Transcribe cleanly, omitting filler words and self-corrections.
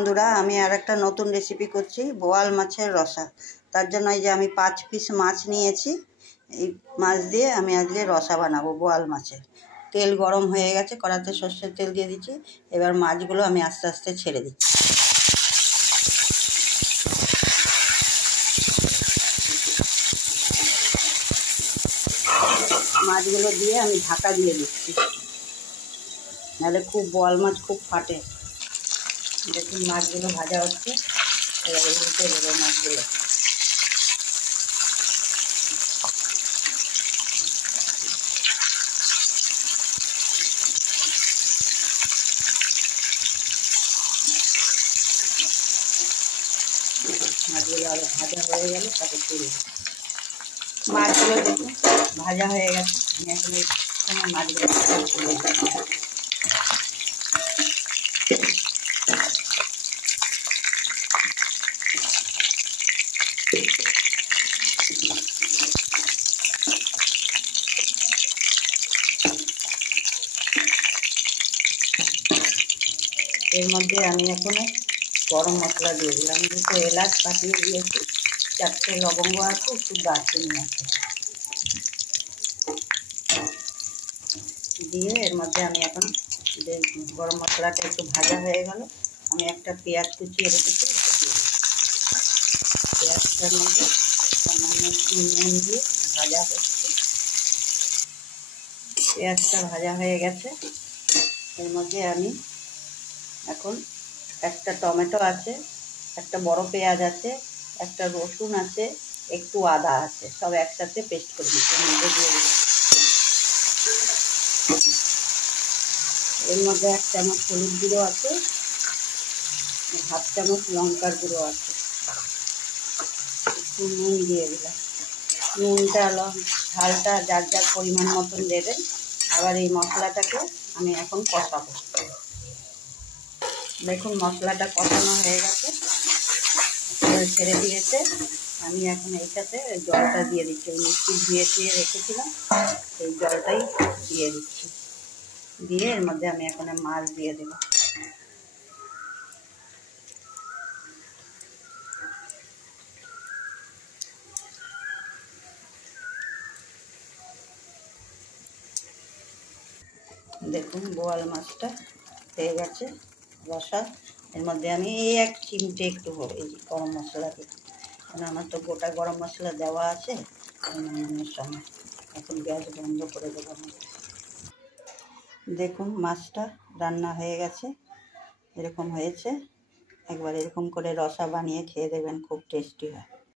বন্ধুরা, আমি আর একটা নতুন রেসিপি করছি, বোয়াল মাছের রসা। তার জন্য এই যে আমি 5 পিস মাছ নিয়েছি। এই মাছ দিয়ে আমি আজকে রসা বানাবো বোয়াল মাছের। তেল গরম হয়ে গেছে, কড়াতে সর্ষের তেল দিয়ে দিচ্ছি। এবার মাছগুলো আমি আস্তে আস্তে ছেড়ে দিচ্ছি। মাছগুলো দিয়ে আমি ঢাকা দিয়ে দিচ্ছি, নাহলে খুব বোয়াল মাছ খুব ফাটে। দেখুন মাছগুলো ভাজা হচ্ছে, এবার উল্টে দেবো মাছগুলো। মাছগুলো আরও ভাজা হয়ে গেলে তাকে তুলে মাছগুলো দেখুন ভাজা হয়ে গেছে। আমি এখন এই সময় মাছগুলো তুলে দিচ্ছি। এর মধ্যে আমি এখন গরম মশলা দিয়ে দিলাম। দুটো এলাচ ফাটিয়ে দিয়েছি, 4টে লবঙ্গ আছে, একটু দারচিনি আছে। দিয়ে এর মধ্যে আমি এখন যে গরম মশলাটা একটু ভাজা হয়ে গেল, আমি একটা পেঁয়াজ কুচিয়ে রেখেছি, ওটা দিয়ে পেঁয়াজটার মধ্যে সামান্য নুন দিয়ে ভাজা হচ্ছে। পেঁয়াজটা ভাজা হয়ে গেছে। এর মধ্যে আমি এখন একটা টমেটো আছে, একটা বড় পেঁয়াজ আছে, একটা রসুন আছে, একটু আদা আছে, সব একসাথে পেস্ট করে দিচ্ছি। এর মধ্যে 1 চামচ হলুদ গুঁড়ো আছে, 1/2 চামচ লঙ্কার গুঁড়ো আছে, একটু নুন দিয়ে দিলাম। নুনটা ঝালটা যার যার পরিমাণ মতন দেবেন। আবার এই মশলাটাকে আমি এখন কষাবো। দেখুন মশলাটা কষানো হয়ে গেছে, ছেড়ে দিয়েছে। আমি এখন এইটাতে জলটা দিয়ে দিচ্ছি, মিষ্টি দিয়ে রেখেছিলাম, এই জলটাই দিয়ে দিচ্ছি। দিয়ে এর মধ্যে আমি এখন মাছ দিয়ে দেব। দেখুন বোয়াল মাছটা হয়ে গেছে রসা। এর মধ্যে আমি এই 1 চিমটে একটু এই গরম মশলা দিই, কারণ আমার তো গোটা গরম মশলা দেওয়া আছে নামানোর সময়। এখন গ্যাস বন্ধ করে দেবো। দেখুন মাছটা রান্না হয়ে গেছে, এরকম হয়েছে। একবার এরকম করে রসা বানিয়ে খেয়ে দেবেন, খুব টেস্টি হয়।